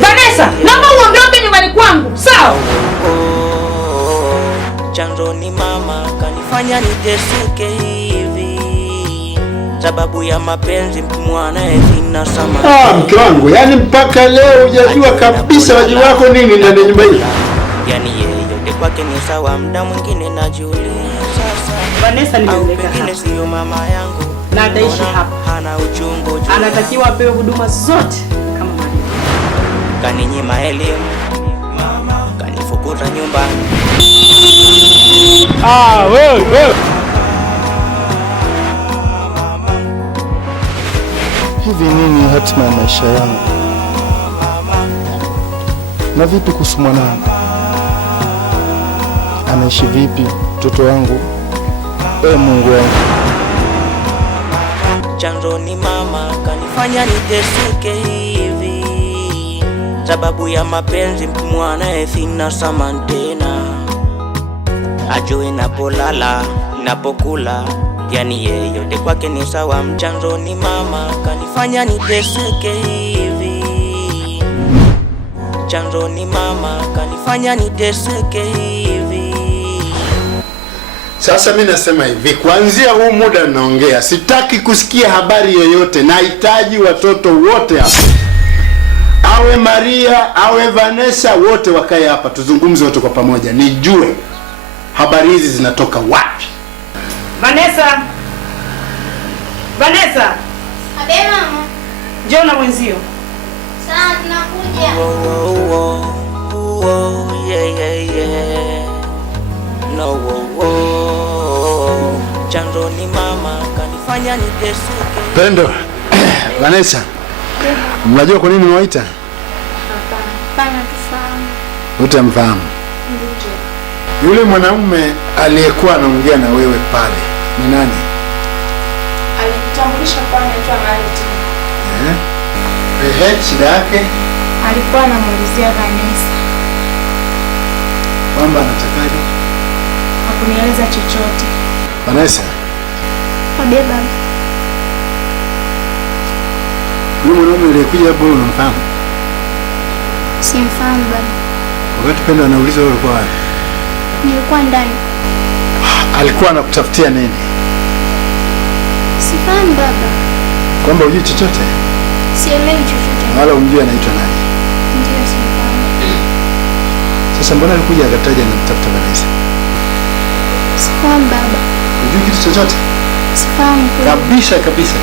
Vanessa, naomba uondoke nyumbani kwangu, sawa? Chanzo ni mama kanifanya niteseke hivi, sababu ya mapenzi mwanae sina sama. Mke wangu, yani mpaka leo hujajua kabisa wajibu wako nini ndani ya nyumba hii? Yani yeye yote kwake ni sawa, muda mwingine najiuliza sasa. Vanessa nimemleta hapa. Pengine sio mama yangu. Na ataishi hapa. Hana uchungu. Anatakiwa apewe huduma zote kama mama. Kaninyima elimu. Kanifukuza nyumbani. Wewe. Hivi nini hatima ya maisha yangu? Na vipi kuhusu mwanangu? Anaishi vipi mtoto wangu? Mungu wangu. Chanzo ni mama kanifanya niteseke hivi, sababu ya mapenzi mwanae sina sama tena. Ajue napolala, napokula, yani yeye yote kwake ni sawa. Chanzo ni mama kanifanya niteseke hivi, chanzo ni mama kanifanya niteseke hivi. Sasa mimi nasema hivi, kuanzia huu muda naongea, sitaki kusikia habari yoyote. Nahitaji watoto wote hapa, awe Maria awe Vanessa, wote wakae hapa tuzungumze wote kwa pamoja, nijue habari hizi zinatoka wapi. Vanessa! Abe mama. Njoo na mwenzio. Sawa, tunakuja. Yeah. No, chanzo ni mama kanifanya niteseke. Pendo, Vanessa, mnajua kwa nini mwaita? Hapana, tufahamu. Utamfahamu? Ndio. Yule mwanaume aliyekuwa anaongea na wewe pale ni nani? Alitambulisha kwa anaitwa Marita. Shida yake? Alikuwa anamuulizia Vanessa. Kwamba anatakaje? Hakunieleza chochote. Vanessa. Abeba. Yule mwanaume aliyekuja hapo unamfahamu? Simfahamu baba. Wakati Pendo anauliza wewe kwa wapi? Nilikuwa ndani. Alikuwa anakutafutia nini? Sifahamu baba. Kwamba hujui chochote? Sielewi chochote. Wala umjui anaitwa nani? Ndio, sifahamu. Sasa mbona alikuja akataja anamtafuta Vanessa? Sifahamu baba. Hujui kitu chochote? Sifahamu kabisa.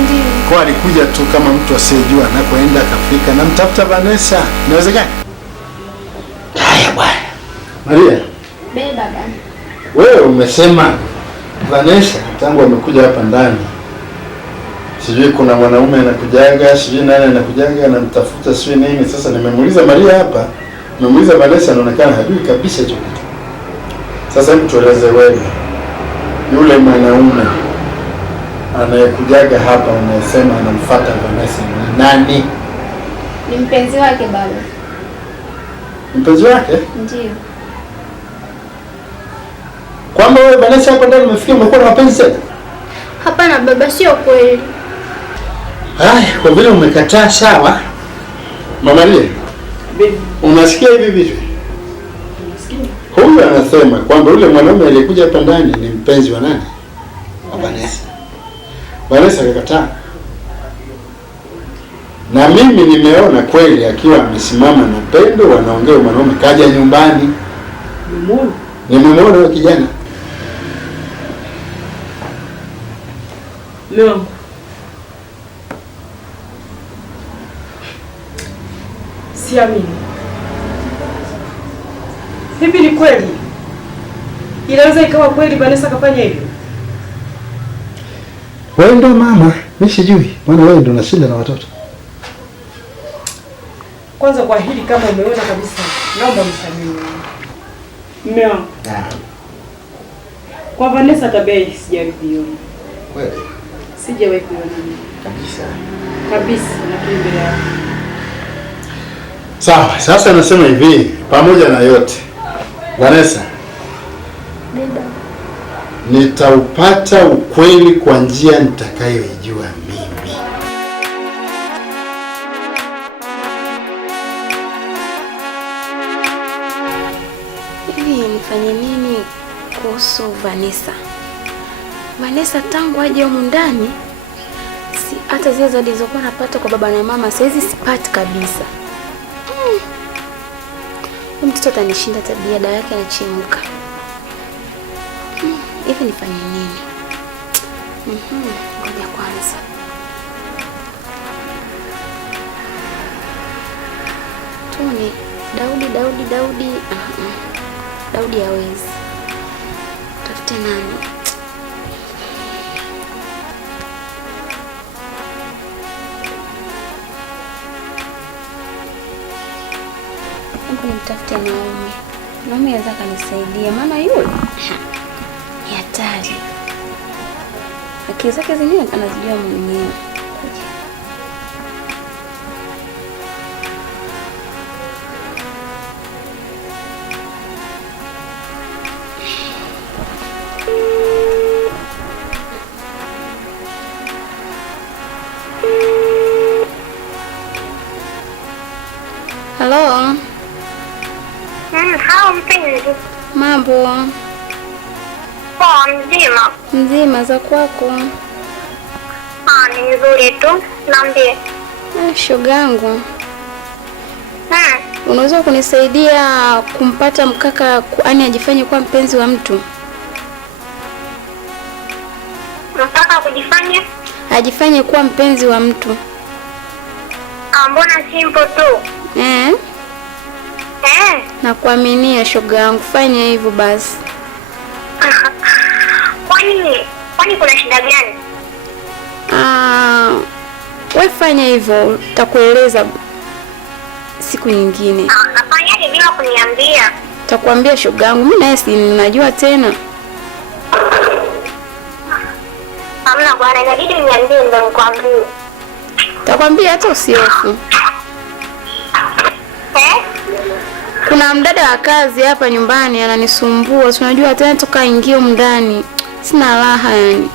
Ndio. Kwa alikuja tu kama mtu asiyejua na kwenda akafika na mtafuta Vanessa. Inawezekana? Haya bwana. Maria. Baba. Wewe umesema Vanessa tangu amekuja hapa ndani, sijui kuna mwanaume anakujaga, sijui nani anakujaga anamtafuta, sijui nini. Sasa nimemuuliza Maria hapa, nimemuuliza Vanessa, anaonekana hajui kabisa hicho kitu. Sasa hebu tueleze wewe, yule mwanaume anayekujaga hapa unasema anamfuata Vanessa ni nani? Ni mpenzi wake baba. Mpenzi wake? Ndio. Kwamba wewe Vanessa hapa ndani umefikia umekuwa na mapenzi tena? Hapana baba, sio kweli. Kwa vile umekataa sawa. Mama Maria, unasikia hivi vitu? Huyu anasema kwamba yule mwanaume aliyekuja hapa ndani ni mpenzi wa nani? Wa Vanessa. Vanessa akakataa. Na mimi nimeona kweli akiwa amesimama na Pendo wanaongea, mwanaume kaja nyumbani. Nimemwona huyo kijana. Leo. Siamini. Hivi ni kweli? Inaweza ikawa kweli Vanessa kafanya hivyo? Wewe ndo mama, mimi sijui. Maana wewe ndo unashinda na watoto. Kwanza kwa hili kama umeona kabisa, naomba msamehe. Mume wangu. Kwa Vanessa tabia sijawahi kuiona. Kweli? Sijawahi kuiona kabisa na kimbele. Sawa, sasa nasema hivi, pamoja na yote, Vanessa, Baba. Nitaupata ukweli kwa njia nitakayoijua mimi. nifanye nini kuhusu Vanessa? Vanessa tangu aje humu ndani, hata zile zawadi zilizokuwa napata kwa baba na mama saizi sipati kabisa. Mtoto atanishinda tabia, dawa yake inachemka. Hivi nifanye nini? Ngoja kwanza. Tuni, Daudi. Daudi hawezi. Tafute nani? Hebu nimtafute Naomi. Naomi anaweza kanisaidia, maana yule ni hatari. Akili zake zenyewe anazijua mwenyewe. Hello. Hao mpenzi. Mambo. Poa, mzima. Mzima, za kwako? Ni nzuri tu. Niambie. Shogangu. Unaweza kunisaidia kumpata mkaka yaani ajifanye kuwa mpenzi wa mtu? Unataka kujifanya? Ajifanye kuwa mpenzi wa mtu. Mbona simple tu? Nakuaminia shoga yangu, fanya hivyo basi. Kwani kuna shida gani? Wewe fanya hivyo, takueleza siku nyingine. Nafanyaje bila kuniambia? Takwambia shoga yangu, mimi naye si ninajua tena. Hamna bwana, inabidi niambie ndio nikwambie. Takwambia hata usihofu. Kuna mdada wa kazi hapa nyumbani ananisumbua. Unajua tena toka ingie ndani. Sina raha yani.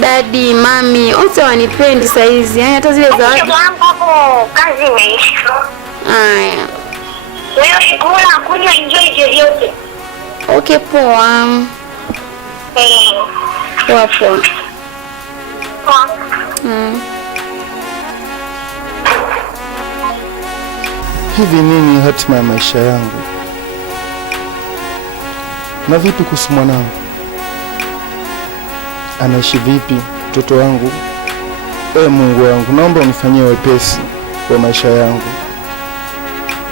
Dadi, mami, wote wanipendi saa hizi. Yaani hata zile zawadi. Hapo kazi imeisha. Haya. Wewe kula kunywa enjoy yote. Okay, poa. Poa. Hivi nini hatima ya maisha yangu? Na vipi kuhusu mwanangu? Anaishi vipi mtoto wangu? Mungu wangu, naomba unifanyie wepesi wa maisha yangu.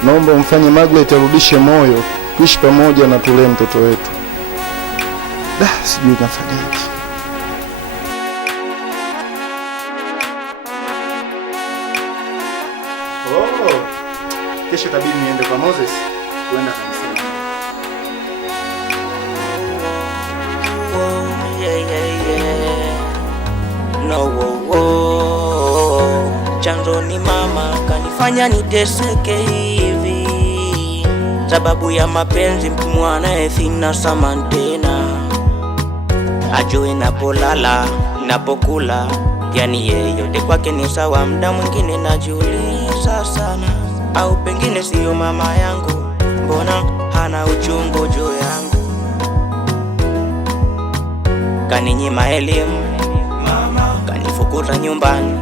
Naomba umfanye Margaret arudishe moyo, tuishi pamoja na tulee mtoto wetu. Sijui nafanyaje. Kesho tabidi niende kwa Moses kuenda kanisani. Chanzo ni mama kanifanya niteseke hivi, sababu ya mapenzi mtu mwanae sina samantena. Ajue napolala, napokula, yani yeyote kwake ni sawa. Muda mwingine najiuliza sana, au pengine siyo mama yangu, mbona hana uchungu juu yangu? Kaninyima elimu, kanifukuza nyumbani,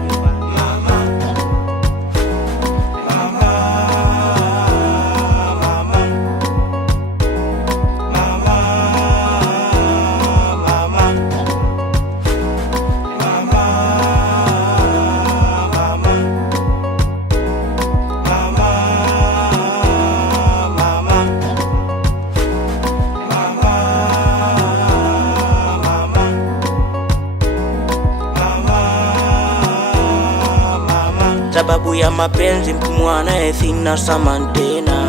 sababu ya mapenzi mtu mwanae sina samantena.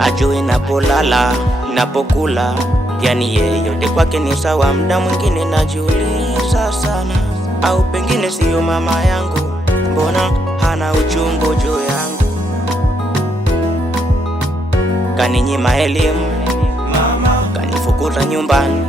Ajue napolala, napokula, yani yeyote kwake ni sawa. Muda mwingine najiuliza sana, au pengine siyo mama yangu, mbona hana uchungu juu yangu? Kaninyima elimu, kanifukuza nyumbani,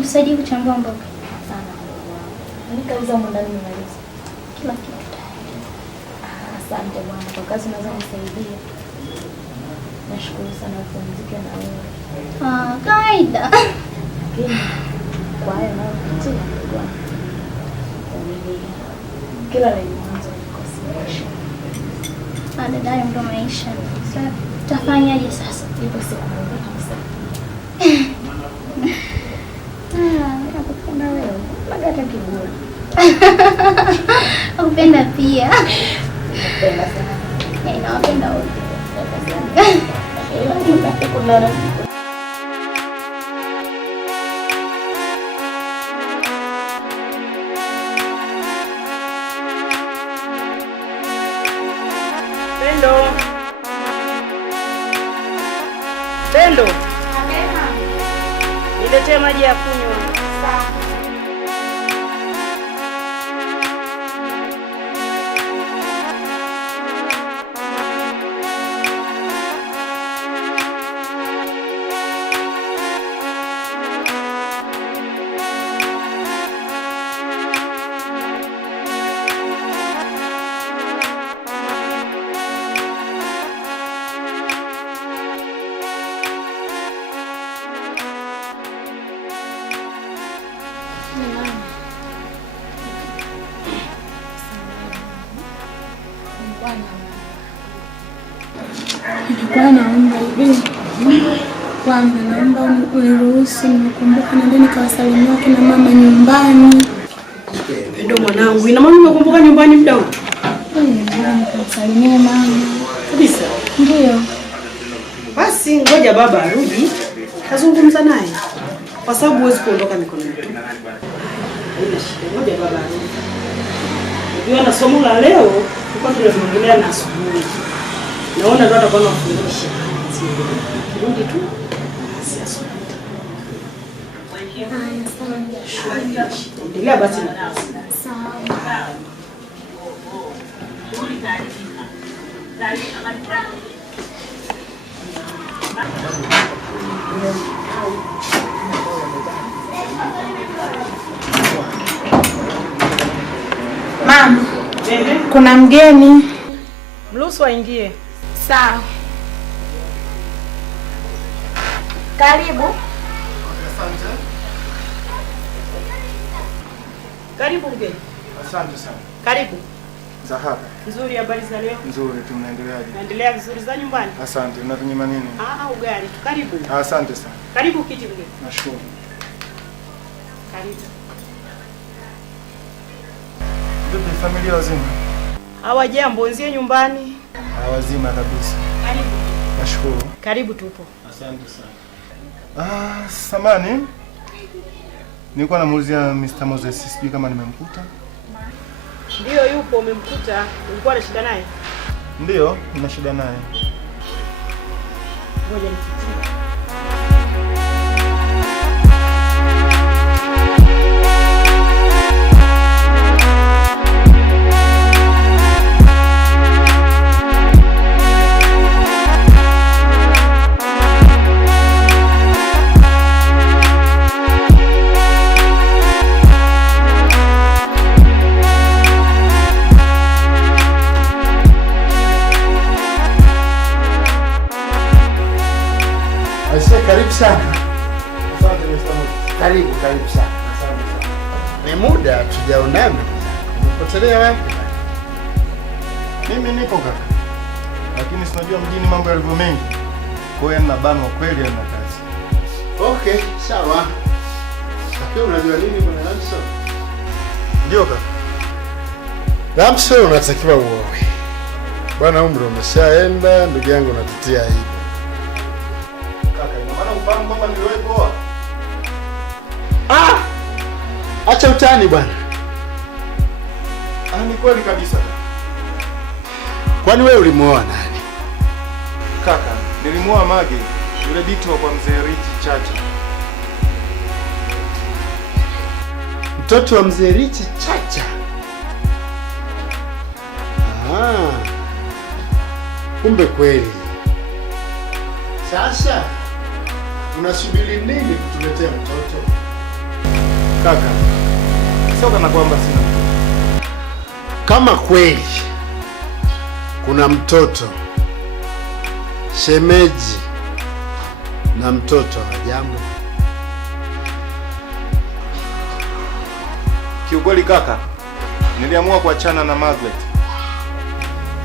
nikusaidie kuchambua mboga? Sana. Nikauza muda nimaliza. Kila kitu. Asante bwana kwa kazi unaweza nisaidia. Nashukuru sana upumzike na wewe. Kawaida. Kwa hiyo nao kitu bwana. Kila lenye mwanzo likosesha. Dada, ndo maisha. Sasa tutafanyaje sasa? Ipo siku moja kabisa. Nakupenda wewe. Magata kiburi. Nakupenda pia. Nakupenda sana. Nawapenda wote. Pendo. Niletee maji ya kunywa. Sawa. Nilikuwa naomba hivi kwamba naomba uniruhusu nikumbuke nende nikawasalimia kina mama nyumbani. Ndio mwanangu, ina maana umekumbuka nyumbani muda huu? Nikawasalimia mama. Kabisa. Ndio. Basi ngoja baba arudi, tazungumza naye. Kwa sababu huwezi kuondoka mikono yetu. Haina shida, ngoja baba arudi. Ndio na somo la leo, tulikuwa tunaongelea na asubuhi. Naona ndo atakuwa anafundisha. Kirudi tu. Endelea basi na kazi. Mama, kuna mgeni. Mruhusu aingie. Sawa. Karibu. Asante. Karibu mgeni. Asante sana. Karibu. Zahara. Nzuri, habari za leo? Nzuri, tunaendeleaje? Naendelea vizuri, za nyumbani? Asante. Unatunyima nini? Ugali tu. Karibu. Asante sana. Karibu kiti mgeni. Nashukuru. Karibu. Vipi familia wazima? Hawajambo, wenzie nyumbani? Wazima kabisa. Karibu. Nashukuru. Karibu tupo. Asante sana. Samani. Nilikuwa namuulizia Mr. Moses, sijui kama nimemkuta. Ndio yupo, umemkuta. Ulikuwa na shida naye? Ndio, nina shida naye. Ngoja nifikie. Karibu sana. Asante Mr. Moses. Karibu sana. Asante sana. Ni muda tujaonana. Umepotelea wapi? Mimi nipo kaka. Lakini sinajua mjini mambo yalivyo mengi. Kwa hiyo ninabanwa kweli na kazi. Okay, sawa. Lakini unajua nini bwana Ramson? Ndio kaka. Ramson unatakiwa uoe. Bwana umri umeshaenda, ndugu yangu unatutia aibu. Ufahamu kwamba niliwahi kuoa? Acha utani bwana. Ni kweli kabisa. Kwani wewe ulimuoa nani? Kaka, nilimuoa Mage, yule binti wa kwa mzee Richi Chacha. Mtoto wa mzee Richi Chacha? Kumbe kweli. Sasa unasubiri nini kutuletea mtoto? Kaka, sio kana kwamba sina mtoto. Kama kweli kuna mtoto, shemeji na mtoto wa jambo. Kiukweli kaka, niliamua kuachana na Margaret.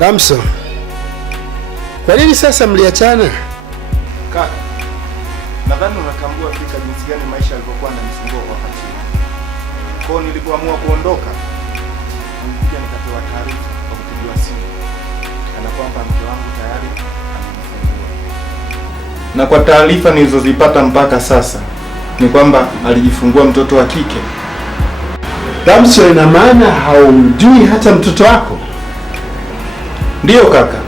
Damso, kwa nini sasa mliachana? Kaka, nadhani unatambua fika jinsi gani maisha yalivyokuwa na msumbua wakati huo. Kwa nilipoamua kuondoka, nilikuja nikapewa taarifa kwa kupigiwa simu kana kwamba mke wangu tayari amejifungua. Na kwa taarifa nilizozipata mpaka sasa ni kwamba alijifungua mtoto wa kike. Damso, ina maana haumjui hata mtoto wako? Ndiyo kaka.